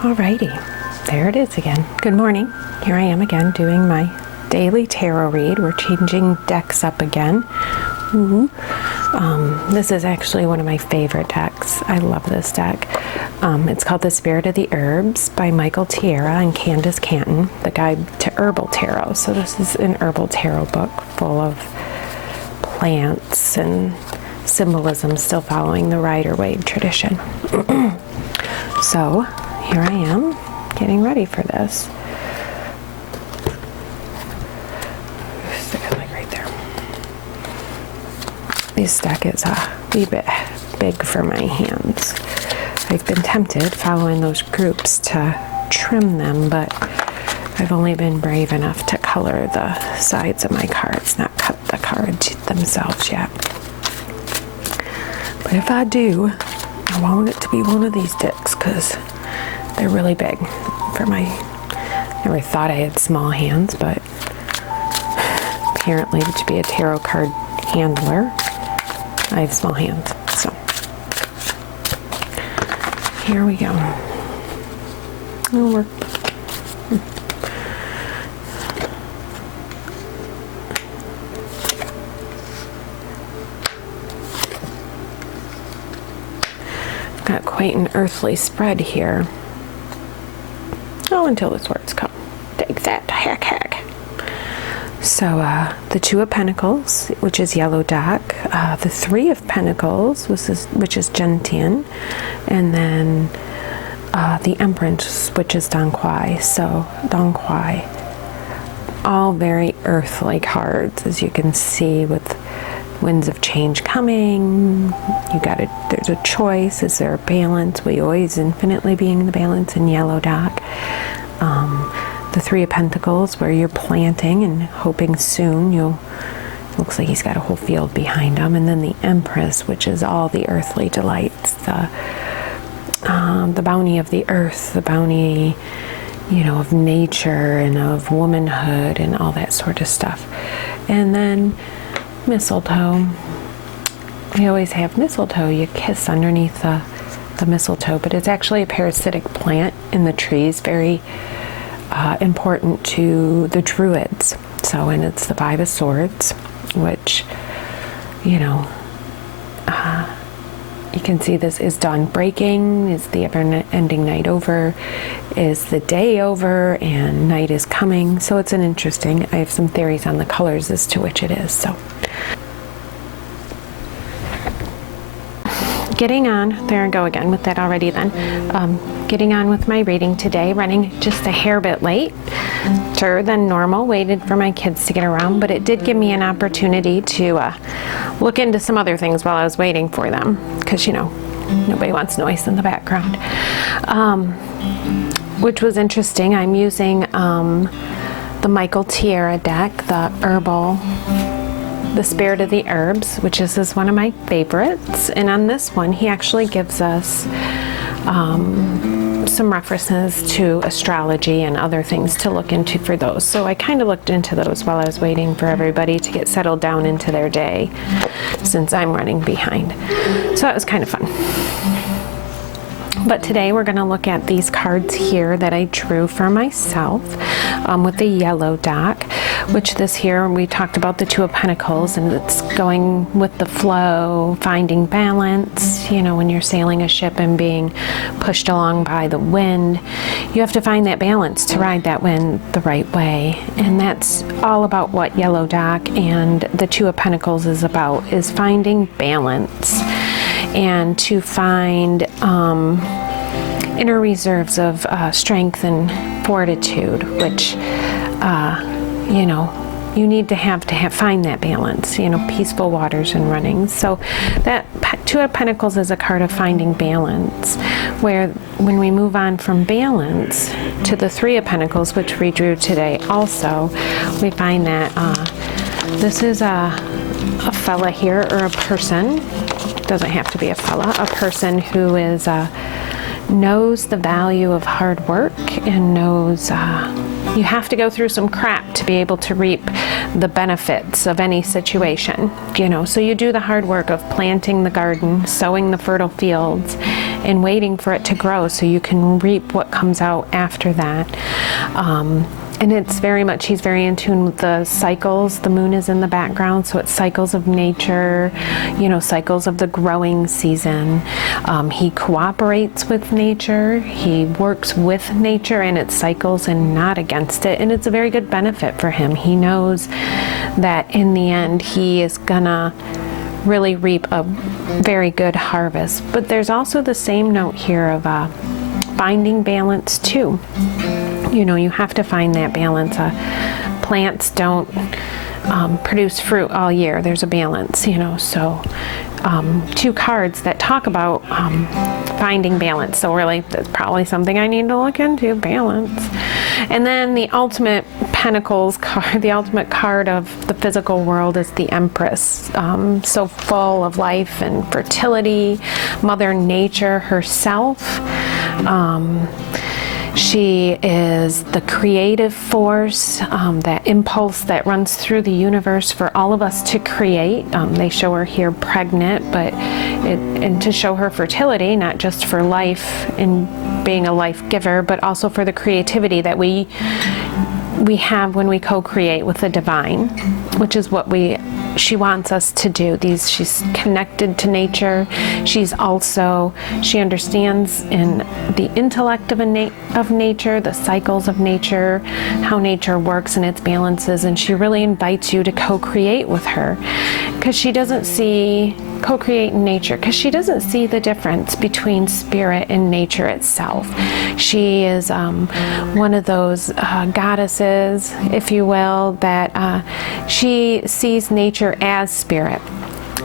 Alrighty, there it is again. Good morning. Here I am again doing my daily tarot read. We're changing decks up again. This is actually one of my favorite decks. I love this deck. It's called The Spirit of the Herbs by Michael Tierra and Candace Canton, the guide to Herbal Tarot. So this is an Herbal Tarot book full of plants and symbolism, still following the Rider-Waite tradition. So here I am getting ready for this. Stick it like right there. This deck is a wee bit big for my hands. I've been tempted following those groups to trim them, but I've only been brave enough to color the sides of my cards, not cut the cards themselves yet. But if I do, I want it to be one of these decks because they're really big for my, never thought I had small hands, but apparently to be a tarot card handler, I have small hands. So here we go. It'll work. Got quite an earthly spread here. Oh, until the swords come. Take that, heck. So the Two of Pentacles, which is Yellow Dock, the Three of Pentacles, which is Gentian, and then the Empress, which is Dong Quai. So Dong Quai, all very earthly cards, as you can see, with winds of change coming. There's a choice. Is there a balance? Will you always infinitely be in the balance in Yellow Dock? The Three of Pentacles, where you're planting and hoping soon looks like he's got a whole field behind him. And then the Empress, which is all the earthly delights, the bounty of the earth, the bounty, of nature and of womanhood and all that sort of stuff. And then mistletoe. We always have mistletoe. You kiss underneath the mistletoe, but it's actually a parasitic plant in the trees, very important to the Druids. So, and it's the Five of Swords, which, you can see this is dawn breaking, is the ever-ending night over, is the day over, and night is coming. So it's an interesting, I have some theories on the colors as to which it is. So getting on, there I go again with that already then. Getting on with my reading today, running just a hair bit later than normal, waited for my kids to get around, but it did give me an opportunity to look into some other things while I was waiting for them, because nobody wants noise in the background, which was interesting. I'm using the Michael Tierra deck, the Spirit of the Herbs, which is one of my favorites. And on this one, he actually gives us some references to astrology and other things to look into for those. So I kind of looked into those while I was waiting for everybody to get settled down into their day, since I'm running behind. So that was kind of fun. But today we're going to look at these cards here that I drew for myself with the Yellow Dock, which this here, we talked about the Two of Pentacles, and it's going with the flow, finding balance. When you're sailing a ship and being pushed along by the wind, you have to find that balance to ride that wind the right way. And that's all about what Yellow Dock and the Two of Pentacles is about, is finding balance and to find inner reserves of strength and fortitude, which you need to have find that balance, peaceful waters and running. So that Two of Pentacles is a card of finding balance, where when we move on from balance to the Three of Pentacles, which we drew today also, we find that this is a fella here, or a person, doesn't have to be a fella, a person who is knows the value of hard work and knows you have to go through some crap to be able to reap the benefits of any situation, you know. So you do the hard work of planting the garden, sowing the fertile fields, and waiting for it to grow so you can reap what comes out after that. And it's very much, he's very in tune with the cycles. The moon is in the background, so it's cycles of nature, you know, cycles of the growing season. He cooperates with nature. He works with nature and its cycles and not against it. And it's a very good benefit for him. He knows that in the end, he is gonna really reap a very good harvest. But there's also the same note here of finding balance too. You know, you have to find that balance. Plants don't produce fruit all year. There's a balance, you know. So 2 cards that talk about finding balance. So really, that's probably something I need to look into, balance. And then the ultimate Pentacles card, the ultimate card of the physical world is the Empress. So full of life and fertility, Mother Nature herself. She is the creative force, that impulse that runs through the universe for all of us to create. They show her here pregnant, but and to show her fertility, not just for life and being a life giver, but also for the creativity that we have when we co-create with the divine, which is what she wants us to do. She's connected to nature. She understands in the intellect of nature, the cycles of nature, how nature works and its balances, and she really invites you to co-create with her, because she doesn't see co-create in nature, because she doesn't see the difference between spirit and nature itself. She is one of those goddesses, if you will, that she sees nature as spirit,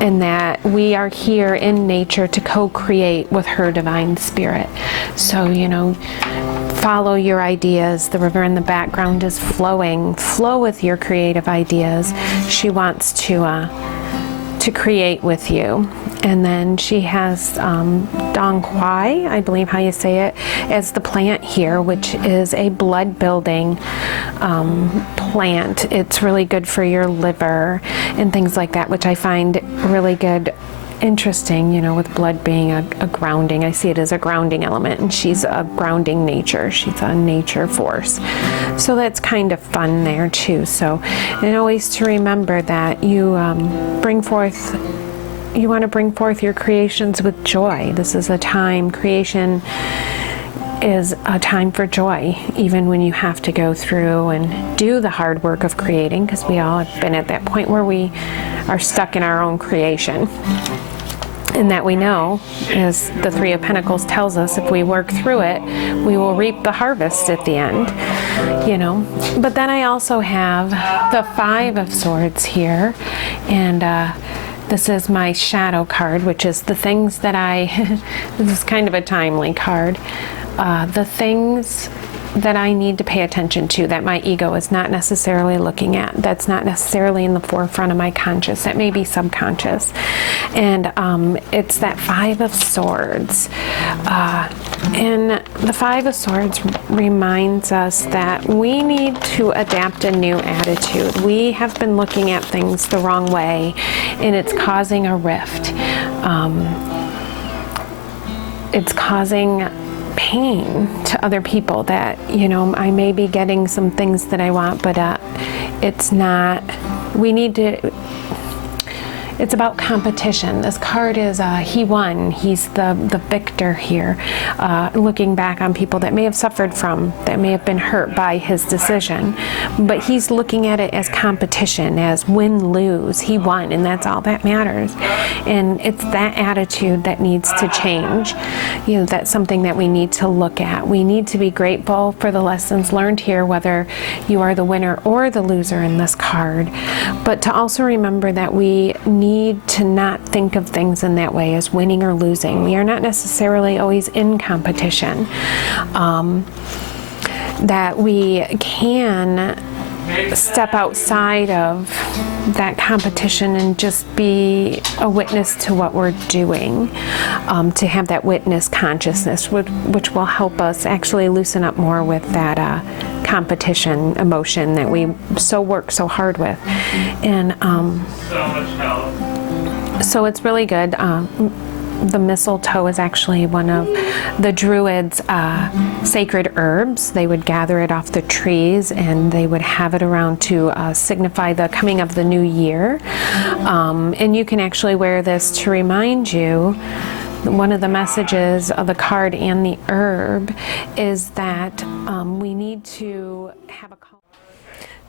and that we are here in nature to co-create with her divine spirit. So, you know, follow your ideas. The river in the background is flowing. Flow with your creative ideas. She wants to create with you. And then she has Dong Quai, I believe how you say it, as the plant here, which is a blood building plant. It's really good for your liver and things like that, which I find really good, interesting, you know, with blood being a grounding. I see it as a grounding element, and she's a grounding nature. She's a nature force. So that's kind of fun there too. So, and always to remember that you you want to bring forth your creations with joy. This is a time, creation is a time for joy, even when you have to go through and do the hard work of creating, because we all have been at that point where we are stuck in our own creation. And that we know, as the Three of Pentacles tells us, if we work through it, we will reap the harvest at the end, you know. But then I also have the Five of Swords here, and this is my shadow card, which is the things that this is kind of a timely card, the things that I need to pay attention to, that my ego is not necessarily looking at, that's not necessarily in the forefront of my conscious, that may be subconscious. And it's that Five of Swords. And the Five of Swords reminds us that we need to adapt a new attitude. We have been looking at things the wrong way, and it's causing a rift. It's causing pain to other people, that, you know, I may be getting some things that I want, but it's not, we need to, it's about competition. This card is he won. He's the victor here, looking back on people that may have suffered from, that may have been hurt by his decision. But he's looking at it as competition, as win-lose. He won, and that's all that matters. And it's that attitude that needs to change. You know, that's something that we need to look at. We need to be grateful for the lessons learned here, whether you are the winner or the loser in this card. But to also remember that we need to not think of things in that way, as winning or losing. We are not necessarily always in competition. That we can step outside of that competition and just be a witness to what we're doing, to have that witness consciousness, which will help us actually loosen up more with that competition emotion that we work so hard with. And so it's really good. The mistletoe is actually one of the Druids' sacred herbs. They would gather it off the trees and they would have it around to signify the coming of the new year. And you can actually wear this to remind you. One of the messages of the card and the herb is that we need to have a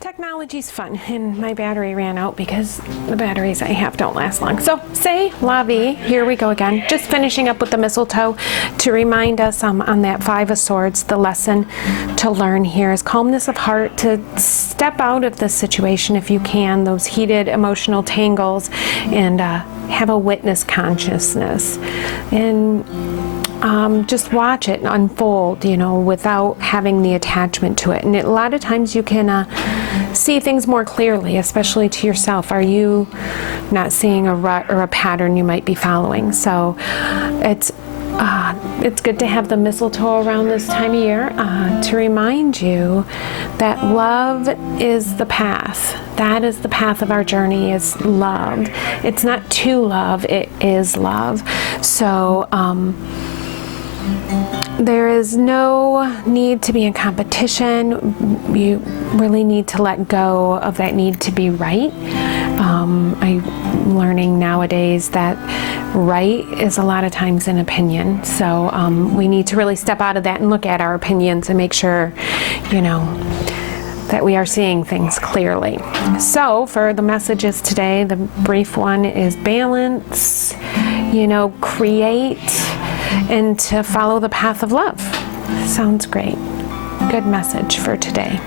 technology's fun, and my battery ran out because the batteries I have don't last long. So, say la vie. Here we go again. Just finishing up with the mistletoe to remind us on that Five of Swords, the lesson to learn here is calmness of heart, to step out of the situation if you can, those heated emotional tangles, and have a witness consciousness. And just watch it unfold, without having the attachment to it. And a lot of times you can see things more clearly, especially to yourself. Are you not seeing a rut or a pattern you might be following? So it's good to have the mistletoe around this time of year to remind you that love is the path. That is the path of our journey, is love. It's not to love, it is love. So there is no need to be in competition. You really need to let go of that need to be right. I'm learning nowadays that right is a lot of times an opinion. So we need to really step out of that and look at our opinions and make sure, that we are seeing things clearly. So for the messages today, the brief one is balance, create, and to follow the path of love. Sounds great. Good message for today.